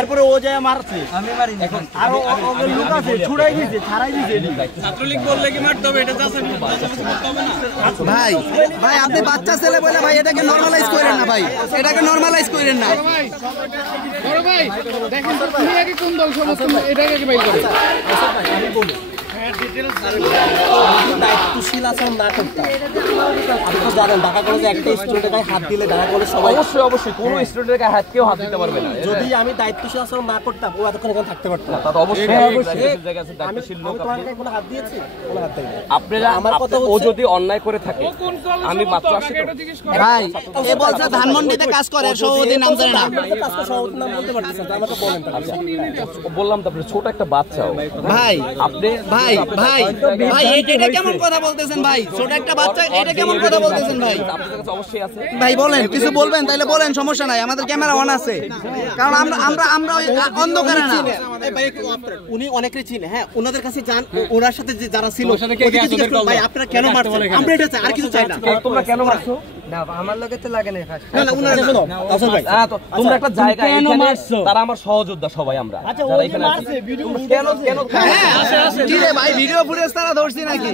এরপরে ও যায় মারছে, আমি মারি না, আর ওকে লোক আছে ছুড়াই দিয়েছে, ছাড়াই দিয়েছে। ছাত্রলীগ বললে কি মারতে হবে? এটা যাচ্ছে ভাই ভাই আপনি বাচ্চা ছেলে বলে ভাই এটাকে নরমালাইজ করেন না, ভাই এটাকে নরমালাইজ করেন না। বড় ভাই দেখেন তো তুমি আগে কোন দল সমস্ত এটাকে কি বাইর করে? আমি বলি দায়িত্বশীল আচরণ না করতাম, আপনি তো জানেন ঢাকা কলেজে একটা স্টুডেন্টের গায়ে হাত দিলে ঢাকা কলেজ সবাই অবশ্যই কোনো স্টুডেন্টের গায়ে হাত কেউ হাত দিতে পারবে না। যদি আমি দায়িত্বশীল আচরণ না করতাম ও এতক্ষণ এখানে থাকতে পারতো না। তা তো অবশ্যই দায়িত্বশীল লোক কোনো হাত দিয়েছি, কোনো হাত দেয়নি। আপনারা, আমার কথা ও যদি অন্যায় করে থাকে আমি মাত্র আসি ভাই এ বলছে ধানমন্ডিতে কাজ করে, সভাপতির নাম জানে না। সভাপতির নাম বলতে পারতেছেন, আমাকে বলেন। বললাম তো আপনি ছোট একটা বাচ্চাও ভাই আপনি ভাই ভাই ভাই এটা কেমন কথা বলতেছেন ভাই? ছোট একটা বাচ্চা এটা কেমন কথা বলতেছেন ভাই? আপনাদের কাছে অবশ্যই আছে ভাই বলেন, কিছু বলবেন তাইলে বলেন, সমস্যা নাই, আমাদের ক্যামেরা অন আছে। কারণ আমরা ওই অন্ধকারে না। উনি অনেকেই চিনে, হ্যাঁ ওনাদের কাছে যান, ওনার সাথে যে যারা ছিল ভাই আপনারা কেন মারছেন? আমরা এটা চাই, আর কিছু চাই না। তোমরা কেন মারছো? না আমার লগে তো লাগে না। না না উনারা শোনো আসল ভাই, তোমরা একটা জায়গা এখানে, তারা আমার সহযোদ্ধা সবাই, আমরা যারা এখানে আছি। কেন হ্যাঁ কি রে ভাই ভিডিও ফুটেজ তারা ধরছি নাকি?